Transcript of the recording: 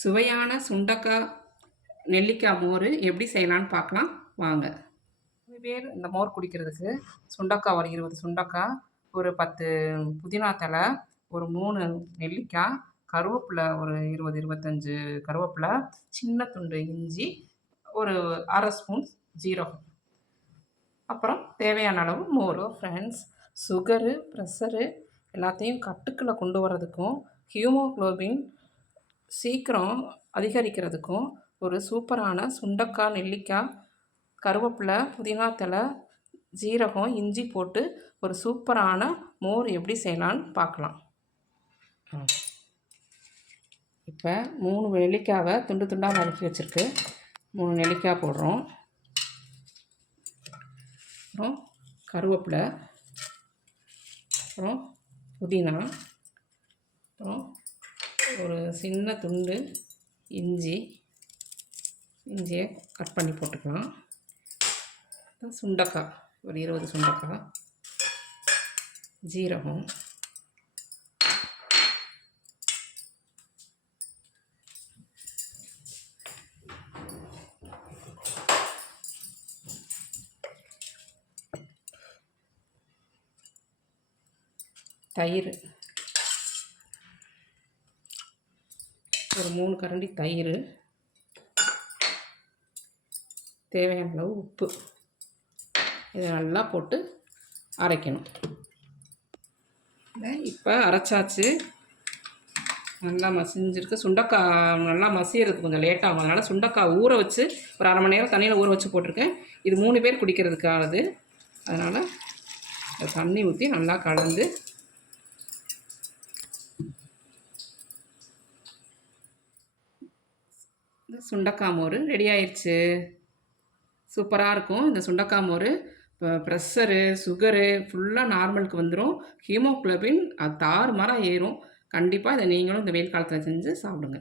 சுவையான சுண்டக்காய் நெல்லிக்காய் மோர் எப்படி செய்யலான்னு பார்க்கலாம் வாங்க. பேர் இந்த மோர் குடிக்கிறதுக்கு சுண்டக்காய் ஒரு 20 சுண்டக்காய், ஒரு 10 புதினா தழை, ஒரு 3 நெல்லிக்காய், கருவேப்பிலை ஒரு 20 25 கருவேப்பிலை, சின்ன துண்டு இஞ்சி, ஒரு அரை ஸ்பூன் ஜீரகம், அப்புறம் தேவையான அளவு மோர். ஃப்ரெண்ட்ஸ், சுகரு ப்ரெஷரு எல்லாத்தையும் கட்டுக்குள்ளே கொண்டு வரதுக்கும் ஹீமோக்ளோபின் சீக்கிரம் அதிகரிக்கிறதுக்கும் ஒரு சூப்பரான சுண்டக்காய் நெல்லிக்காய் கருவேப்பிலை புதினா தழை ஜீரகம் இஞ்சி போட்டு ஒரு சூப்பரான மோர் எப்படி செய்யலான்னு பார்க்கலாம். இப்போ 3 நெல்லிக்காவை துண்டு துண்டாக நறுக்கி வச்சுருக்கு. 3 நெல்லிக்காய் போடுறோம். அப்புறம் கருவேப்பிலை, அப்புறம் புதினா, அப்புறம் ஒரு சின்ன துண்டு இஞ்சியை கட் பண்ணி போட்டுக்கலாம். சுண்டக்காய் ஒரு 20 சுண்டக்காய், ஜீரகம், தயிர் ஒரு 3 கரண்டி தயிர், தேவையான அளவு உப்பு, இதை நல்லா போட்டு அரைக்கணும். இப்போ அரைச்சாச்சு, நல்லா மசிஞ்சிருக்கு. சுண்டக்காய் நல்லா மசியறதுக்கு கொஞ்சம் லேட்டாகும், அதனால் சுண்டக்காய் ஊற வச்சு ஒரு அரை மணி நேரம் தண்ணியில் ஊற வச்சு போட்டிருக்கேன். இது 3 பேர் குடிக்கிறதுக்கானது, அதனால் தண்ணி ஊற்றி நல்லா கலந்து இந்த சுண்டக்காய் மோர் ரெடி ஆயிடுச்சு. சூப்பராக இருக்கும் இந்த சுண்டக்காய் மோர். இப்போ ப்ரெஷரு சுகரு ஃபுல்லாக நார்மலுக்கு வந்துடும். ஹீமோக்ளோபின் அது தாறுமாறாக ஏறும். கண்டிப்பாக இதை நீங்களும் இந்த வெயில் காலத்தில் செஞ்சு சாப்பிடுங்க.